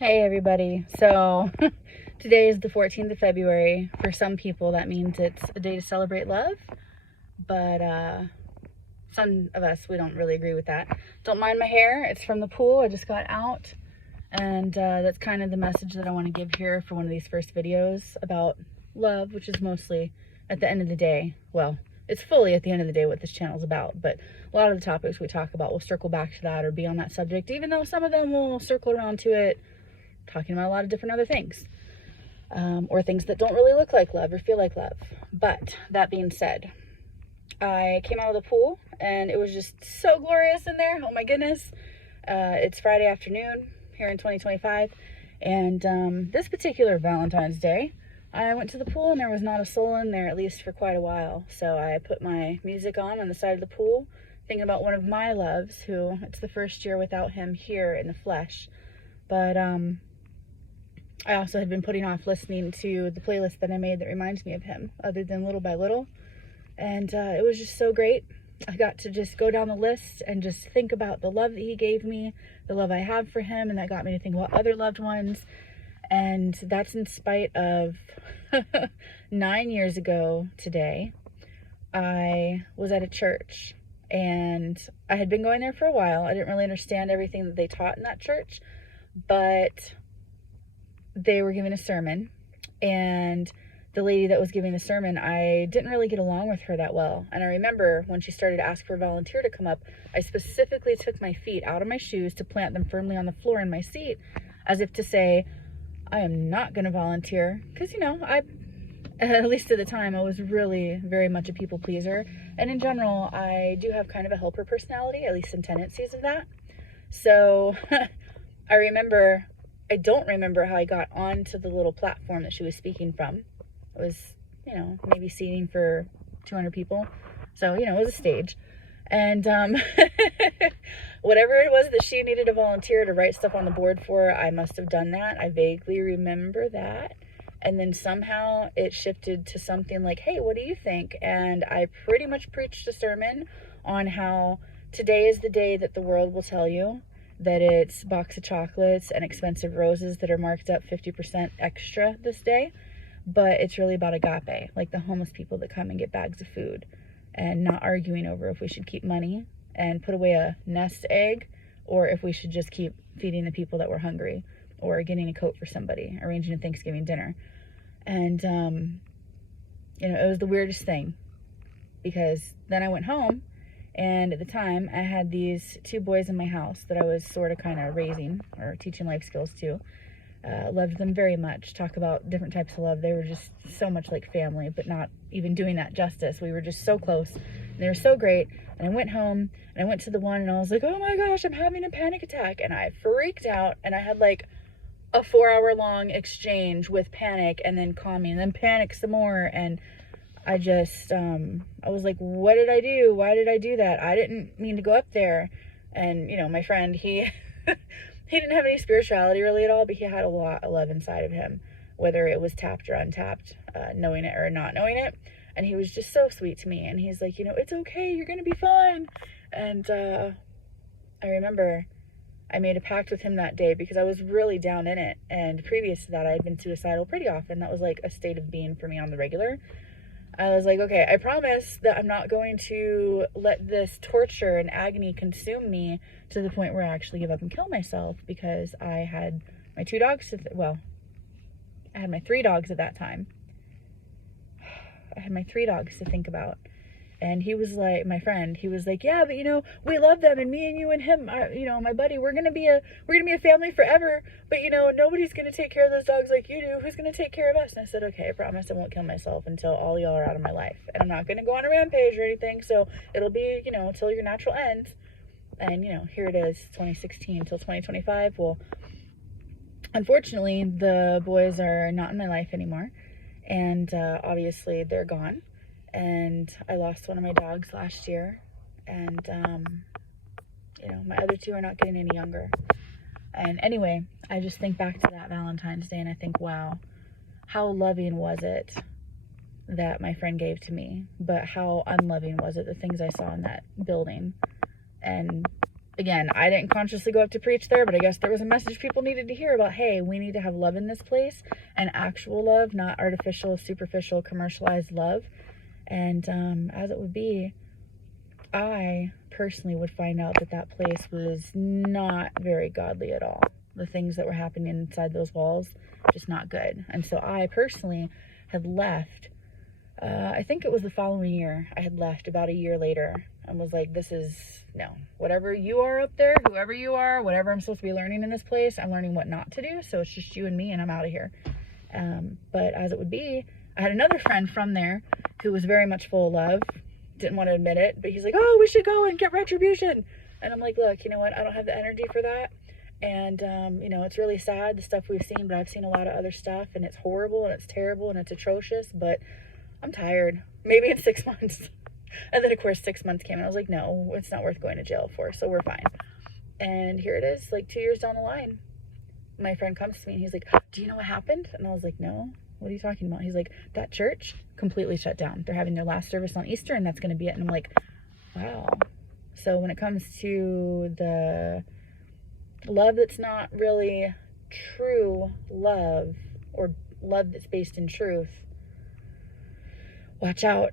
Hey everybody. So today is the 14th of February. For some people that means it's a day to celebrate love, but some of us, we don't really agree with that. Don't mind my hair. It's from the pool. I just got out, and that's kind of the message that I want to give here for one of these first videos about love, which is mostly at the end of the day. Well, it's fully at the end of the day what this channel is about, but a lot of the topics we talk about will circle back to that or be on that subject, even though some of them will circle around to it talking about a lot of different other things, or things that don't really look like love or feel like love. But that being said, I came out of the pool and it was just so glorious in there. Oh my goodness. It's Friday afternoon here in 2025, and this particular Valentine's Day, I went to the pool and there was not a soul in there, at least for quite a while. So I put my music on the side of the pool, thinking about one of my loves, who it's the first year without him here in the flesh. But I also had been putting off listening to the playlist that I made that reminds me of him, other than Little by Little. And it was just so great. I got to just go down the list and just think about the love that he gave me, the love I have for him, and that got me to think about other loved ones. And that's in spite of 9 years ago today, I was at a church, and I had been going there for a while. I didn't really understand everything that they taught in that church, but they were giving a sermon, and the lady that was giving the sermon, I didn't really get along with her that well. And I remember when she started to ask for a volunteer to come up, I specifically took my feet out of my shoes to plant them firmly on the floor in my seat, as if to say, I am not going to volunteer. Because, at least at the time, I was really very much a people pleaser. And in general, I do have kind of a helper personality, at least some tendencies of that. So I don't remember how I got onto the little platform that she was speaking from. It was, maybe seating for 200 people. So, it was a stage. And whatever it was that she needed a volunteer to write stuff on the board for, I must have done that. I vaguely remember that. And then somehow it shifted to something like, hey, what do you think? And I pretty much preached a sermon on how today is the day that the world will tell you that it's a box of chocolates and expensive roses that are marked up 50% extra this day, but it's really about agape, like the homeless people that come and get bags of food, and not arguing over if we should keep money and put away a nest egg, or if we should just keep feeding the people that were hungry, or getting a coat for somebody, arranging a Thanksgiving dinner. And it was the weirdest thing, because then I went home, and at the time, I had these two boys in my house that I was sort of kind of raising or teaching life skills to. Loved them very much. Talk about different types of love. They were just so much like family, but not even doing that justice. We were just so close. And they were so great. And I went home, and I went to the one, and I was like, oh my gosh, I'm having a panic attack. And I freaked out, and I had like a 4-hour-long exchange with panic, and then calming, and then panic some more. And I just, I was like, what did I do? Why did I do that? I didn't mean to go up there. And, my friend, he didn't have any spirituality really at all, but he had a lot of love inside of him, whether it was tapped or untapped, knowing it or not knowing it. And he was just so sweet to me. And he's like, it's okay. You're going to be fine. And I remember I made a pact with him that day because I was really down in it. And previous to that, I had been suicidal pretty often. That was like a state of being for me on the regular. I was like, okay, I promise that I'm not going to let this torture and agony consume me to the point where I actually give up and kill myself, because I had my 2 dogs, I had my 3 dogs at that time. I had my 3 dogs to think about. And he was like, my friend, he was like, yeah, but we love them, and me and you and him, my buddy, we're gonna be a family forever. But nobody's gonna take care of those dogs like you do. Who's gonna take care of us? And I said, okay, I promise I won't kill myself until all y'all are out of my life, and I'm not gonna go on a rampage or anything. So it'll be, till your natural ends. And here it is, 2016 till 2025. Well, unfortunately, the boys are not in my life anymore, and obviously they're gone. And I lost one of my dogs last year, and my other 2 are not getting any younger. And anyway, I just think back to that Valentine's Day, and I think, wow, how loving was it that my friend gave to me, but how unloving was it, the things I saw in that building. And again, I didn't consciously go up to preach there, but I guess there was a message people needed to hear about, hey, we need to have love in this place, and actual love, not artificial, superficial, commercialized love. And as it would be, I personally would find out that that place was not very godly at all. The things that were happening inside those walls, just not good. And so I personally had left. I think it was the following year. I had left about a year later and was like, this is, no, whatever you are up there, whoever you are, whatever I'm supposed to be learning in this place, I'm learning what not to do. So it's just you and me, and I'm out of here. But as it would be, I had another friend from there who was very much full of love. Didn't want to admit it, but he's like, oh, we should go and get retribution. And I'm like, look, you know what? I don't have the energy for that. And, you know, it's really sad, the stuff we've seen, but I've seen a lot of other stuff, and it's horrible and it's terrible and it's atrocious, but I'm tired. Maybe in 6 months. And then, of course, 6 months came, and I was like, no, it's not worth going to jail for, so we're fine. And here it is, like 2 years down the line. My friend comes to me, and he's like, do you know what happened? And I was like, no. What are you talking about? He's like, that church completely shut down. They're having their last service on Easter, and that's going to be it. And I'm like, wow. So when it comes to the love that's not really true love, or love that's based in truth, watch out.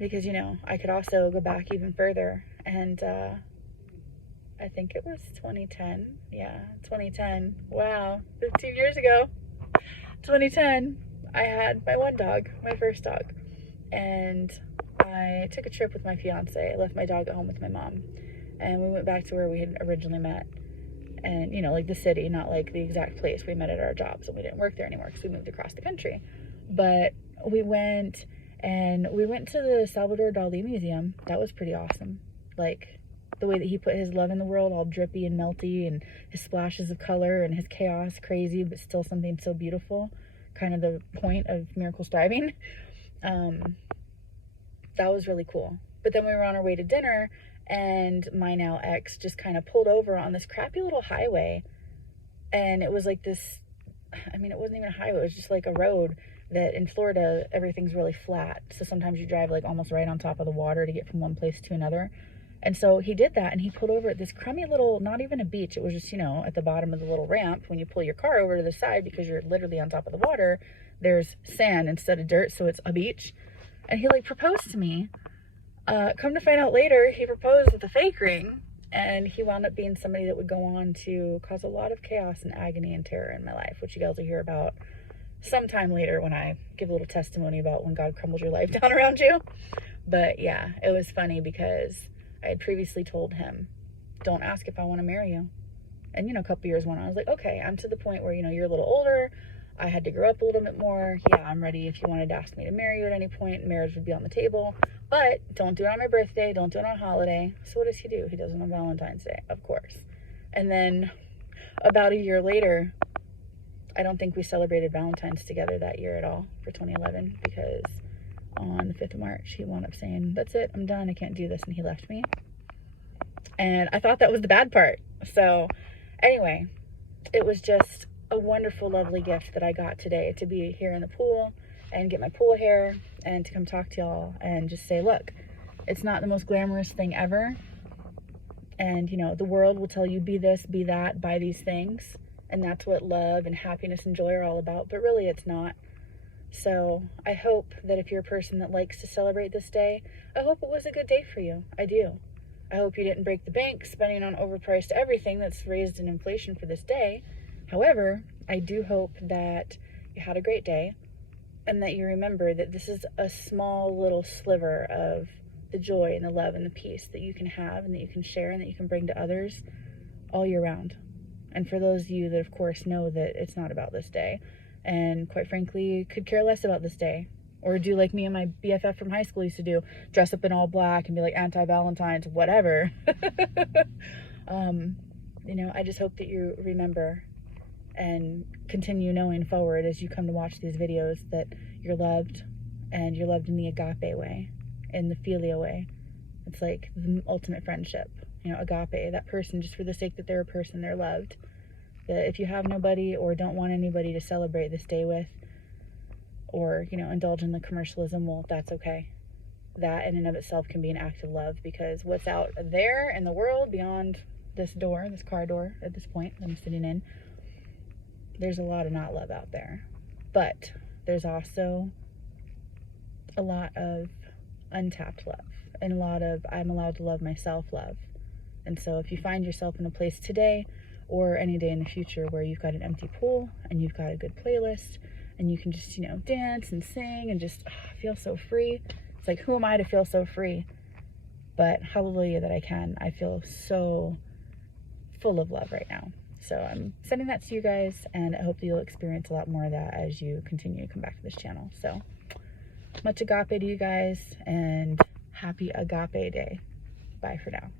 Because, you know, I could also go back even further. And I think it was 2010. Yeah, 2010. Wow, 15 years ago. 2010, I had my one dog, my first dog, and I took a trip with my fiance. I left my dog at home with my mom, and we went back to where we had originally met, and, you know, like the city, not like the exact place. We met at our jobs, and we didn't work there anymore because we moved across the country. But we went to the Salvador Dali Museum. That was pretty awesome. Like, the way that he put his love in the world, all drippy and melty, and his splashes of color and his chaos, crazy, but still something so beautiful. Kind of the point of miracle striving. That was really cool. But then we were on our way to dinner, and my now ex just kind of pulled over on this crappy little highway. And it was like this, I mean, it wasn't even a highway, it was just like a road that in Florida, everything's really flat. So sometimes you drive like almost right on top of the water to get from one place to another. And so he did that, and he pulled over at this crummy little, not even a beach, it was just, you know, at the bottom of the little ramp. When you pull your car over to the side, because you're literally on top of the water, there's sand instead of dirt, so it's a beach. And he like proposed to me. Come to find out later, he proposed with a fake ring, and he wound up being somebody that would go on to cause a lot of chaos and agony and terror in my life, which you guys will hear about sometime later when I give a little testimony about when God crumbled your life down around you. But yeah, it was funny because I had previously told him, don't ask if I want to marry you. And, you know, a couple years went on, I was like, okay, I'm to the point where, you know, you're a little older. I had to grow up a little bit more. Yeah, I'm ready. If you wanted to ask me to marry you at any point, marriage would be on the table. But don't do it on my birthday. Don't do it on a holiday. So what does he do? He does it on Valentine's Day, of course. And then about a year later, I don't think we celebrated Valentine's together that year at all for 2011, because on the 5th of March, he wound up saying, that's it, I'm done, I can't do this, and he left me. And I thought that was the bad part. So anyway, it was just a wonderful, lovely gift that I got today to be here in the pool and get my pool hair and to come talk to y'all and just say, look, it's not the most glamorous thing ever. And, you know, the world will tell you be this, be that, buy these things. And that's what love and happiness and joy are all about. But really, it's not. So I hope that if you're a person that likes to celebrate this day, I hope it was a good day for you. I do. I hope you didn't break the bank spending on overpriced everything that's raised in inflation for this day. However, I do hope that you had a great day and that you remember that this is a small little sliver of the joy and the love and the peace that you can have and that you can share and that you can bring to others all year round. And for those of you that, of course, know that it's not about this day and, quite frankly, could care less about this day, or do like me and my BFF from high school used to do, dress up in all black and be like anti-Valentine's, whatever. You know, I just hope that you remember and continue knowing forward as you come to watch these videos that you're loved, and you're loved in the agape way, in the philia way. It's like the ultimate friendship. You know, agape, that person, just for the sake that they're a person, they're loved. That if you have nobody or don't want anybody to celebrate this day with, or, you know, indulge in the commercialism, well, that's okay. That in and of itself can be an act of love, because what's out there in the world beyond this door, this car door at this point that I'm sitting in, there's a lot of not love out there. But there's also a lot of untapped love and a lot of I'm allowed to love myself love. And so if you find yourself in a place today or any day in the future where you've got an empty pool and you've got a good playlist and you can just, you know, dance and sing and just feel so free. It's like, who am I to feel so free? But hallelujah that I can. I feel so full of love right now. So I'm sending that to you guys, and I hope that you'll experience a lot more of that as you continue to come back to this channel. So much agape to you guys, and happy Agape Day. Bye for now.